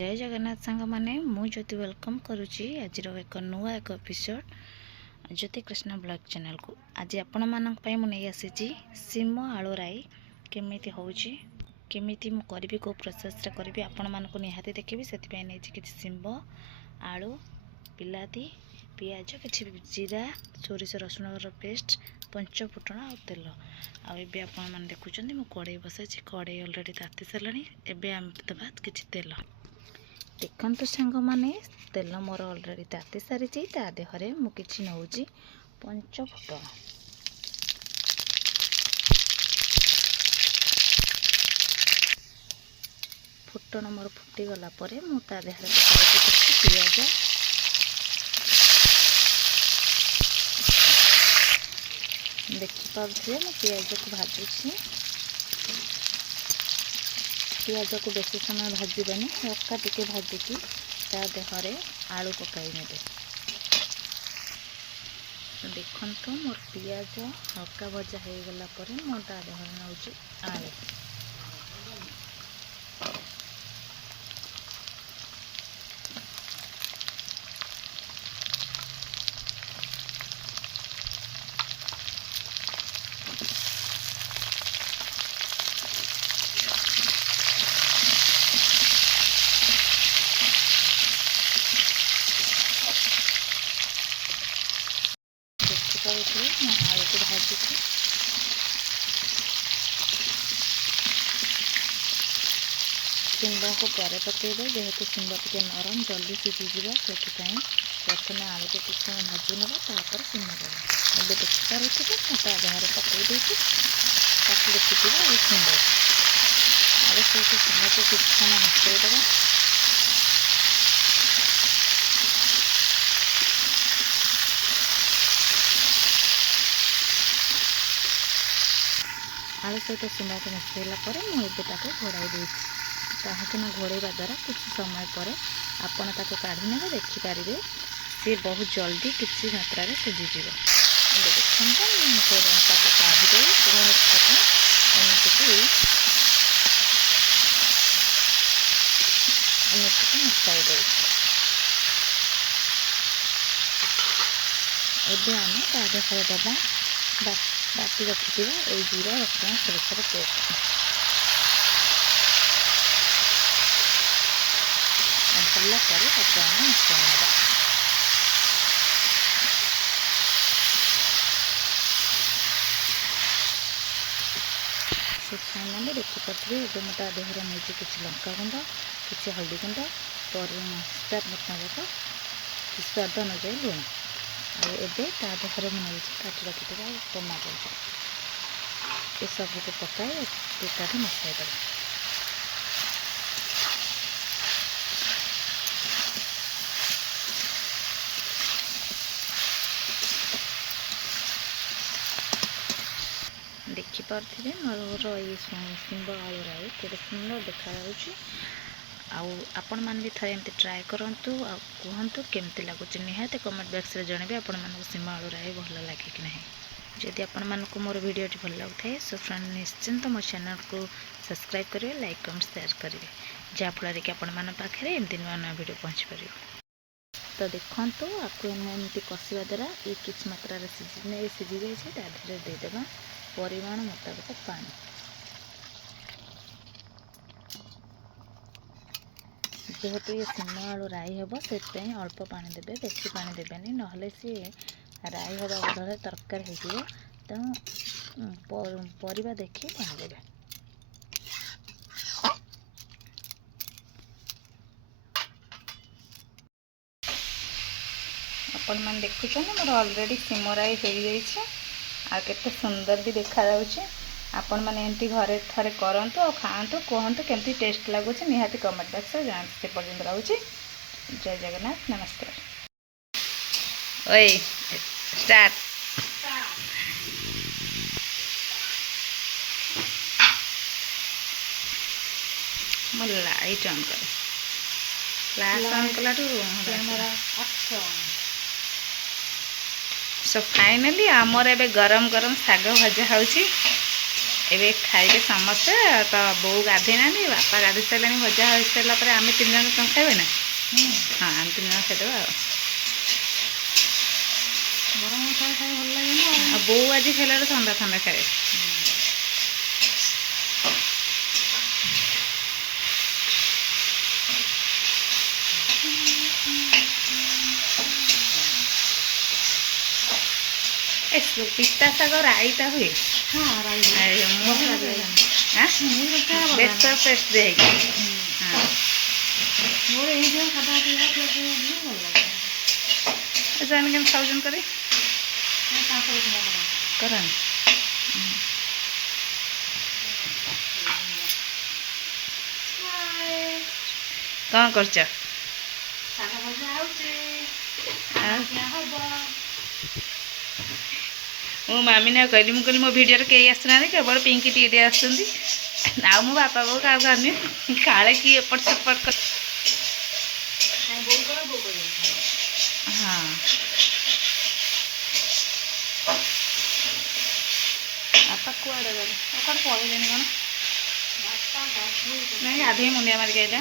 जय जगन्नाथ सांग माने मु ज्योति वेलकम करुच्ची आज एक नुआ एक एपिसोड ज्योति कृष्ण ब्लॉग चैनल को। आज आपण मानक पई मु नै आसी सिम आलू राई केमिति होउची केमिति मु करबी को प्रोसेस रे करबी आपण मानक निहाती देखिबी सेति पई नै कि सिम आलू बिलाती पियाज किछि जीरा सोरिष रसुण पेस्ट पंच फुटण आ तेल आबे आपण मान देखुचंदी मु कड़े बसाइछि कड़े ऑलरेडी ताती सरलानी एबे हम दबा किछि तेल देखु सांग माने तेल मोर ऑलरेडी ताती सारी देहरे मु किछि नउची पंच फुटण फुटण मोर फुटी गला परे मु ता देहरे पकाइछि किछि पियाज देखि पाउछे मु पियाज को भाजुछि पियाज को बेसी समय भाजबानी हल्का टिके भाजिकी ता देहरे आलू पकाई नेबे। देखंतु मोर पियाज हल्का भजा हो गला परे मो ता देहरे नउची आलू आलू को भाजी सिंब को पर पकईदे जेहेतु सिंब टे नरम जल्दी सीझीज से प्रथम आलू को कुछ समय भाजी नापर सिम देवा अब देखिपे ता देहरे पकई देखिए सिंब आलू सहित सिंब को कुछ समय मिसईदेवा आलू सहित सिम को मिसैला मुझे घोड़ाई देती ताकि घोड़ाइवा द्वारा कुछ समय पर आपण ताको काढ़ी ने देखिपारे सी बहुत जल्दी किसी मात्रा सीझीज देखते काढ़ी एमती मिसाई दे आम तादेहरे दबा बाटी रखी जीरा रसुण सोरिषर पेस्ट भल कर मिसाई फाइनाली देखिपे एवं मोटा देहरे नहीं किसी लंका गुंड किसी हल्दी गुंड मुताबक स्वाद अनुजाई लुण आबे ता देहरे मुझे काटी रखी टमाटो ये सब को पकाई एकाठी मिसाई देवा। देखिपे मोर ये सिंब आलू राई केते सुंदर देखा आपण मान भी थे एमती ट्राए करूँ कहतु केमती लगुच निहाती कमेंट बॉक्स रे जनइबे आपण मानक सिम आलू राई भल लगे कि नहीं। जदि आपण मानक मोर वीडियो भल लगुए सो फ्रेंड निश्चिंत मो चैनल को सब्सक्राइब करेंगे लाइक कमेंट शेयर करेंगे जहाँफल कि आपण मान पाखे एमती नुआ नुआ वीडियो पहुँच पार। तो देखो आपको एमती कषा द्वारा ये किसी मात्रा सीझी जाए देदेबा परिमाण मुताबिक पानी जेहेतु ये सिम आलू राई हे से अल्प पानी देवे बेसी पानी देवेनि नहले सी राई हवा बदले तरकारी हो तेणु परिबा देखी पानी देवे। आपण मैंने देखुं मोर ऑलरेडी सिम राई हो जाइए आ केते सुंदर भी देखा जाउछि। आपण माने एंटी घरे थरे करंतु और खाआंतु कहंतु केमती टेस्ट लागुछि निहाती कमेंट बॉक्स रे जानते से पर्यंत रहउछि। जय जगन्नाथ नमस्कार। ओए स्टार्ट म लाइट ऑन कर फ्लैश ऑन कलाटू कैमरा एक्शन। सो फाइनली आमर एबे गरम गरम साग भजा होउछि ଏବେ ଖାଇବେ ସମସ୍ତେ। ତ ବୋଉ ଗାଧୋଇ ନାହାନ୍ତି, ବାପା ଗାଧୋଇ ସାରିଲାଣି, ଭଜା ହୋଇସାରିଲା ପରେ ଆମେ 3 ଜଣ କ'ଣ ଖାଇବେ ନା? ହଁ ଆମେ 3 ଜଣ ଖାଇଦେବା ଆଉ। ଗରମ ମସଲା ଖାଇ ଭଲ ଲାଗେ ନା। ଆଉ ବୋଉ ଆଜି ଖାଇଲା ବେଳେ ଥଣ୍ଡା ଥଣ୍ଡା ଖାଏ। ଏ ପିତା ଶାଗ ରାଇତା ହୁଏ। ହଁ ରାଇ ବେସର ପେଷ୍ଟ ଦେଇକି। ହଁ ମୋର ଏଇ ଯେଉଁ ସାଧା ପିଇବା ଭଲ ଲାଗେ। ସେମାନେ କେମିତି ଖାଉଛନ୍ତି କରି ତାଙ୍କର କରନି। କ'ଣ କରୁଛ? ଶାଗ ଭଜା ହେଉଛି, ହବ। ମୁଁ ମାମିନା କହିଲି, ମୁଁ କହିଲି ମୋ ଭିଡ଼ିଓରେ କେହି ଆସୁନାହାନ୍ତି, କେବଳ ପିଙ୍କି ଟିକେ ଆସୁଛନ୍ତି। ଆଉ ମୋ ବାପା ବୋଉ କାହାକୁ ଆଣିନି, କାଳେ କି ଏପଟ ସେପଟ କରି। ହଁ ବାପା କୁଆଡ଼େ ଗଲେ? କୁଆଡ଼େ ପଳେଇଲେଣି କ'ଣ? ନାଇଁ ଗାଧୋଇ ମୁଣ୍ଡିଆ ମାରିକି ଆଇଲା।